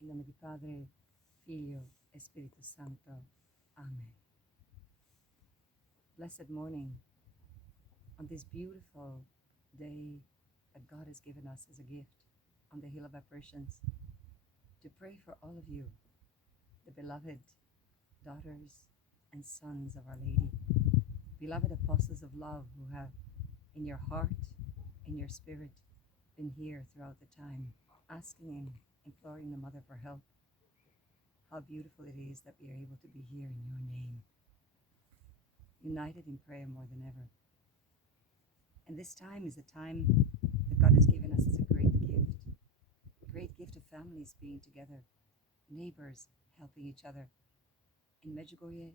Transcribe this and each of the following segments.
In nome di Padre, Figlio e Spirito Santo. Amen. Blessed morning on this beautiful day that God has given us as a gift on the Hill of Apparitions to pray for all of you, the beloved daughters and sons of Our Lady, beloved apostles of love who have in your heart, in your spirit, been here throughout the time, asking and imploring the Mother for help. How beautiful it is that we are able to be here in your name, united in prayer more than ever. And this time is a time that God has given us as a great gift of families being together, neighbors helping each other. In Medjugorje,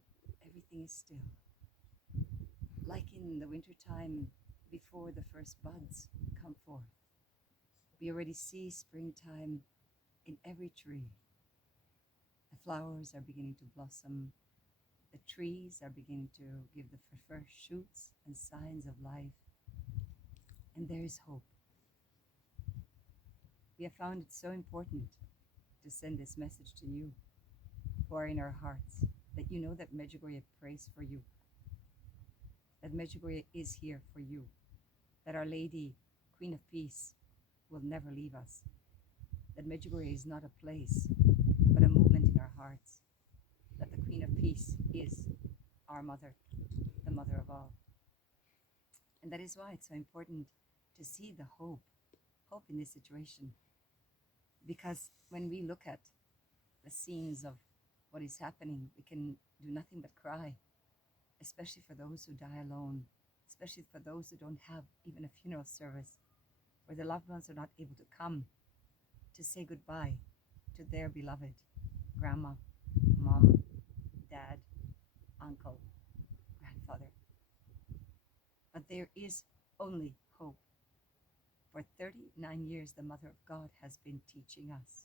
everything is still. Like in the winter time before the first buds come forth, we already see springtime in every tree. The flowers are beginning to blossom. The trees are beginning to give the first shoots and signs of life. And there is hope. We have found it so important to send this message to you who are in our hearts, that you know that Medjugorje prays for you, that Medjugorje is here for you, that Our Lady, Queen of Peace, will never leave us, that Medjugorje is not a place, but a movement in our hearts, that the Queen of Peace is our Mother, the Mother of all. And that is why it's so important to see the hope in this situation. Because when we look at the scenes of what is happening, we can do nothing but cry, especially for those who die alone, especially for those who don't have even a funeral service, where the loved ones are not able to come to say goodbye to their beloved grandma, mom, dad, uncle, grandfather. But there is only hope. For 39 years, the Mother of God has been teaching us.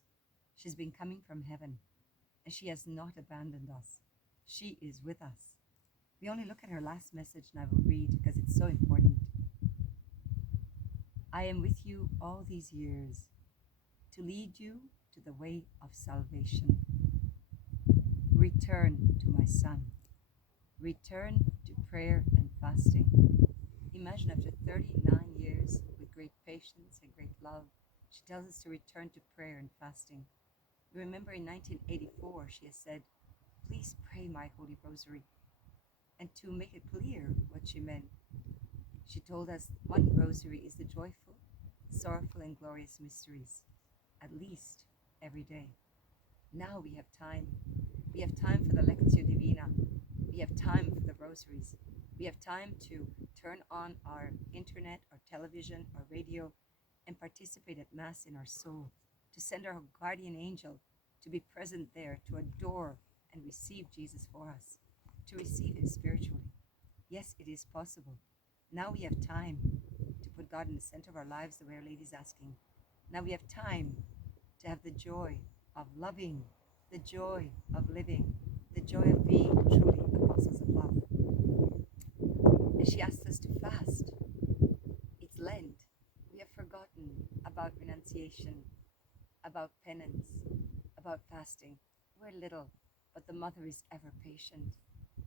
She's been coming from heaven, and she has not abandoned us. She is with us. We only look at her last message, and I will read because it's so important. I am with you all these years to lead you to the way of salvation. Return to my Son. Return to prayer and fasting. Imagine after 39 years, with great patience and great love, she tells us to return to prayer and fasting. You remember in 1984, she has said, please pray my Holy Rosary. And to make it clear what she meant, she told us one rosary is the joyful, sorrowful, and glorious mysteries, at least every day. Now we have time. We have time for the Lectio Divina. We have time for the rosaries. We have time to turn on our internet, our television, our radio, and participate at Mass in our soul, to send our guardian angel to be present there, to adore and receive Jesus for us, to receive Him spiritually. Yes, it is possible. Now we have time to put God in the center of our lives, the way Our Lady is asking. Now we have time to have the joy of loving, the joy of living, the joy of being truly apostles of love. And she asked us to fast. It's Lent. We have forgotten about renunciation, about penance, about fasting. We're little, but the Mother is ever patient.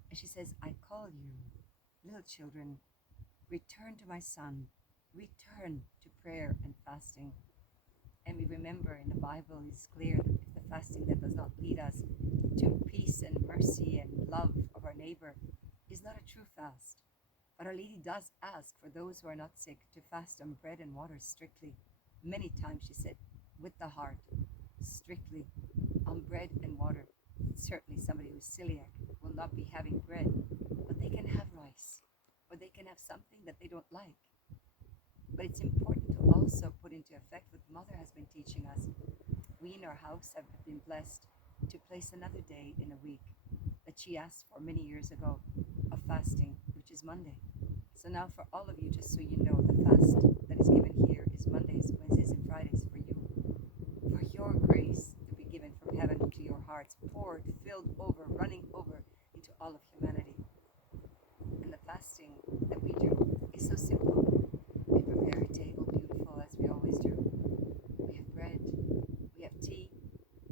And she says, I call you, little children, return to my Son, return to prayer and fasting. And we remember in the Bible, it's clear that if the fasting that does not lead us to peace and mercy and love of our neighbor is not a true fast. But Our Lady does ask for those who are not sick to fast on bread and water strictly. Many times she said, with the heart, strictly on bread and water. Certainly somebody who's celiac will not be having bread, but they can have rice, or they can have something that they don't like. But it's important to also put into effect what Mother has been teaching us. We in our house have been blessed to place another day in a week that she asked for many years ago of fasting, which is Monday. So now for all of you, just so you know, the fast that is given here is Mondays, Wednesdays, and Fridays for you. For your grace to be given from heaven to your hearts, poured, filled over, running over into all of humanity. And the fasting that we do so simple. We prepare a table beautiful as we always do. We have bread,